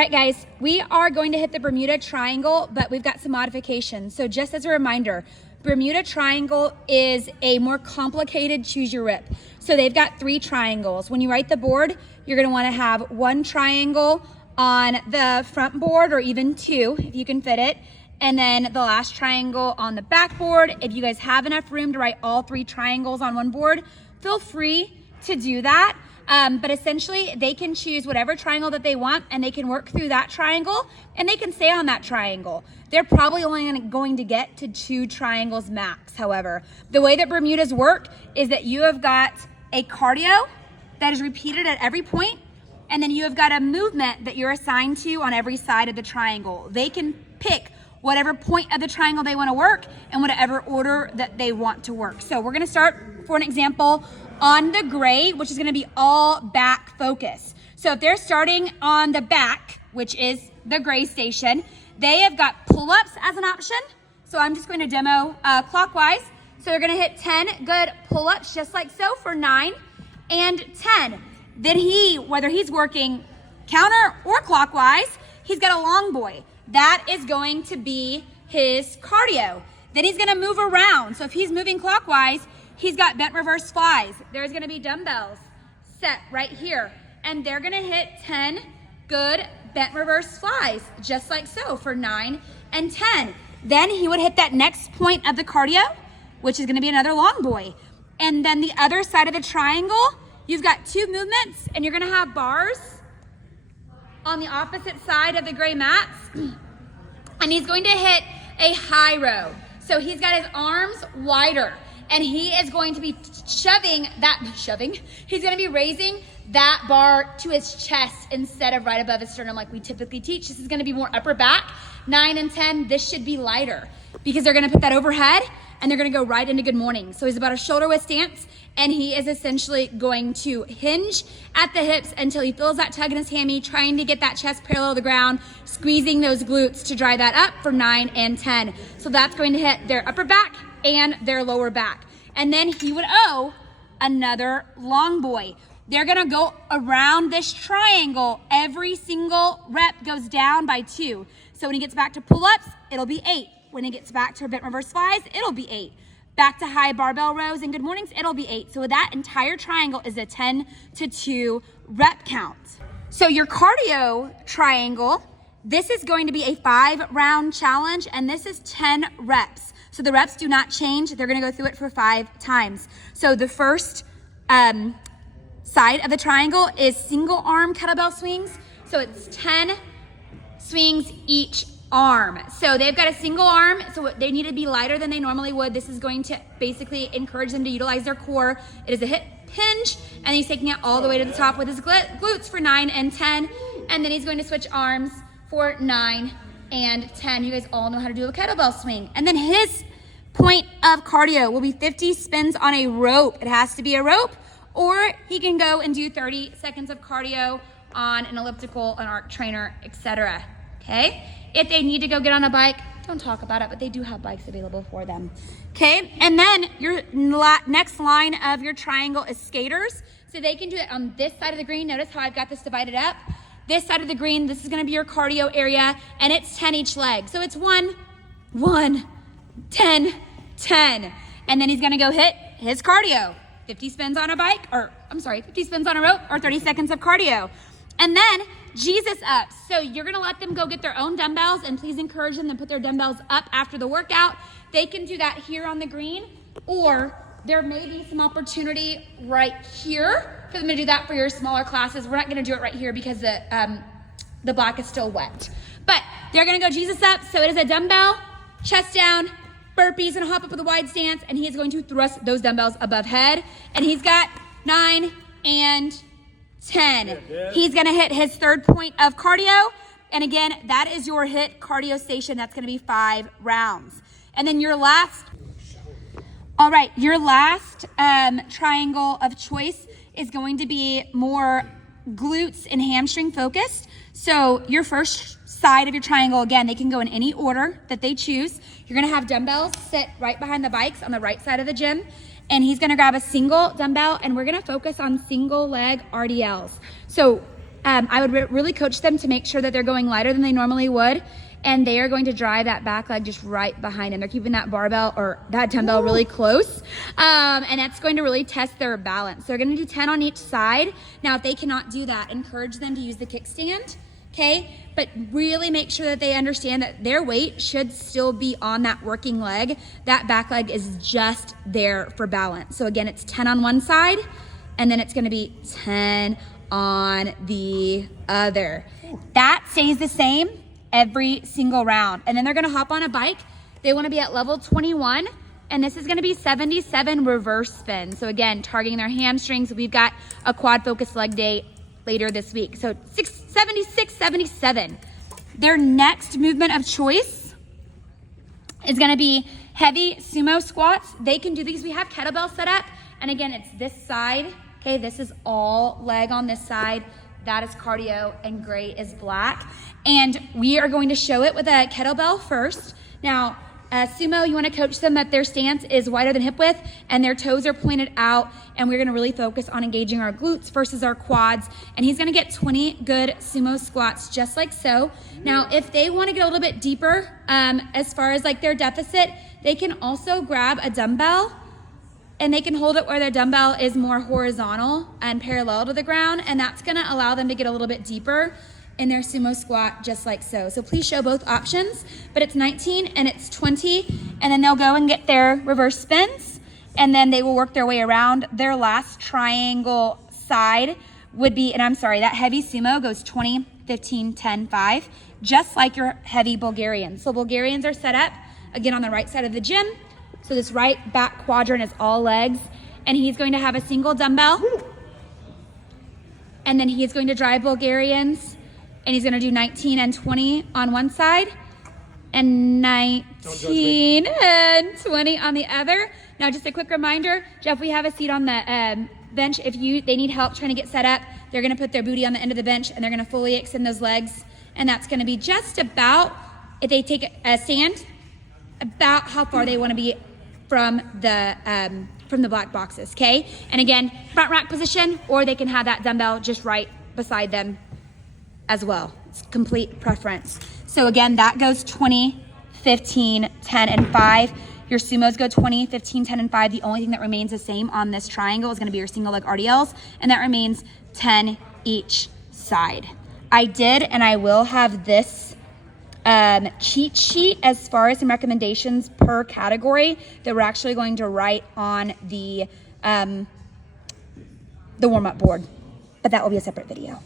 right, guys, we are going to hit the Bermuda Triangle, but we've got some modifications. So just as a reminder, Bermuda Triangle is a more complicated choose your rip. So they've got 3 triangles. When you write the board, you're gonna wanna have 1 triangle on the front board, or even 2 if you can fit it. And then the last triangle on the back board. If you guys have enough room to write all 3 triangles on one board, feel free to do that. But essentially they can choose whatever triangle that they want, and they can work through that triangle, and they can stay on that triangle. They're probably only going to get to 2 triangles max. However, the way that Bermudas work is that you have got a cardio that is repeated at every point, and then you have got a movement that you're assigned to on every side of the triangle. They can pick whatever point of the triangle they want to work and whatever order that they want to work. So we're going to start, for an example, on the gray, which is going to be all back focus. So if they're starting on the back, which is the gray station, they have got pull-ups as an option. So I'm just going to demo clockwise. So they're going to hit 10 good pull-ups just like so for 9 and 10. Then whether he's working counter or clockwise, he's got a long boy. That is going to be his cardio. Then he's gonna move around. So if he's moving clockwise, he's got bent reverse flies. There's gonna be dumbbells set right here. And they're gonna hit 10 good bent reverse flies, just like so for 9 and 10. Then he would hit that next point of the cardio, which is gonna be another long boy. And then the other side of the triangle, you've got 2 movements, and you're gonna have bars on the opposite side of the gray mats, and he's going to hit a high row. So he's got his arms wider, and he is going to be he's gonna be raising that bar to his chest instead of right above his sternum like we typically teach. This is gonna be more upper back. 9 and 10, this should be lighter because they're gonna put that overhead and they're gonna go right into good morning. So he's about a shoulder width stance, and he is essentially going to hinge at the hips until he feels that tug in his hammy, trying to get that chest parallel to the ground, squeezing those glutes to dry that up for 9 and 10. So that's going to hit their upper back and their lower back. And then he would owe another long boy. They're gonna go around this triangle. Every single rep goes down by 2. So when he gets back to pull-ups, it'll be 8. When he gets back to bent reverse flies, it'll be 8. Back to high barbell rows and good mornings, it'll be 8. So that entire triangle is a 10 to 2 rep count. So your cardio triangle, this is going to be a 5-round challenge, and this is 10 reps. So the reps do not change. They're gonna go through it for 5 times. So the first side of the triangle is single arm kettlebell swings. So it's 10 swings each arm. So they've got a single arm, so they need to be lighter than they normally would. This is going to basically encourage them to utilize their core. It is a hip hinge, and he's taking it all the way to the top with his glutes for 9 and 10. And then he's going to switch arms for 9 and 10. You guys all know how to do a kettlebell swing. And then his point of cardio will be 50 spins on a rope. It has to be a rope, or he can go and do 30 seconds of cardio on an elliptical, an arc trainer, etc. Okay? If they need to go get on a bike, don't talk about it, but they do have bikes available for them. Okay, and then your next line of your triangle is skaters. So they can do it on this side of the green. Notice how I've got this divided up. This side of the green, this is gonna be your cardio area, and it's 10 each leg. So it's 1, 10, 10. And then he's gonna go hit his cardio. 50 spins on a bike, 50 spins on a rope, or 30 seconds of cardio. And then Jesus ups. So you're gonna let them go get their own dumbbells, and please encourage them to put their dumbbells up after the workout. They can do that here on the green, or there may be some opportunity right here for them to do that for your smaller classes. We're not gonna do it right here because the block is still wet. But they're gonna go Jesus up. So it is a dumbbell, chest down, burpees, and hop up with a wide stance, and he is going to thrust those dumbbells above head. And he's got 9 and 10. He's gonna hit his third point of cardio. And again, that is your hit cardio station. That's gonna be 5 rounds. And then your last triangle of choice is going to be more glutes and hamstring focused. So your first side of your triangle, again, they can go in any order that they choose. You're gonna have dumbbells sit right behind the bikes on the right side of the gym. And he's gonna grab a single dumbbell, and we're gonna focus on single leg RDLs. So I would really coach them to make sure that they're going lighter than they normally would. And they are going to drive that back leg just right behind them. They're keeping that barbell or that dumbbell really close. And that's going to really test their balance. So they're gonna do 10 on each side. Now, if they cannot do that, encourage them to use the kickstand, okay? But really make sure that they understand that their weight should still be on that working leg. That back leg is just there for balance. So again, it's 10 on one side, and then it's gonna be 10 on the other. That stays the same every single round. And then they're gonna hop on a bike. They wanna be at level 21, and this is gonna be 77 reverse spins. So again, targeting their hamstrings. We've got a quad focus leg day later this week. So 76, 77. Their next movement of choice is gonna be heavy sumo squats. They can do these. We have kettlebell set up. And again, it's this side. Okay, this is all leg on this side. That is cardio, and gray is black. And we are going to show it with a kettlebell first. Now, sumo, you wanna coach them that their stance is wider than hip width and their toes are pointed out, and we're gonna really focus on engaging our glutes versus our quads. And he's gonna get 20 good sumo squats, just like so. Now, if they wanna get a little bit deeper, as far as like their deficit, they can also grab a dumbbell, and they can hold it where their dumbbell is more horizontal and parallel to the ground, and that's gonna allow them to get a little bit deeper in their sumo squat, just like so. So please show both options, but it's 19 and it's 20, and then they'll go and get their reverse spins, and then they will work their way around. Their last triangle side would be, and I'm sorry, that heavy sumo goes 20, 15, 10, 5, just like your heavy Bulgarians. So Bulgarians are set up, again, on the right side of the gym. So this right back quadrant is all legs, and he's going to have a single dumbbell, and then he's going to drive Bulgarians, and he's gonna do 19 and 20 on one side, and 19 and 20 on the other. Now, just a quick reminder, Jeff, we have a seat on the bench. If they need help trying to get set up, they're gonna put their booty on the end of the bench, and they're gonna fully extend those legs, and that's gonna be just about, if they take a stand, about how far they wanna be from the black boxes, okay? And again, front rack position, or they can have that dumbbell just right beside them as well. It's complete preference. So again, that goes 20, 15, 10, and 5. Your sumos go 20, 15, 10, and 5. The only thing that remains the same on this triangle is gonna be your single leg RDLs, and that remains 10 each side. I did, and I will have this cheat sheet as far as some recommendations per category that we're actually going to write on the warm-up board, but that will be a separate video.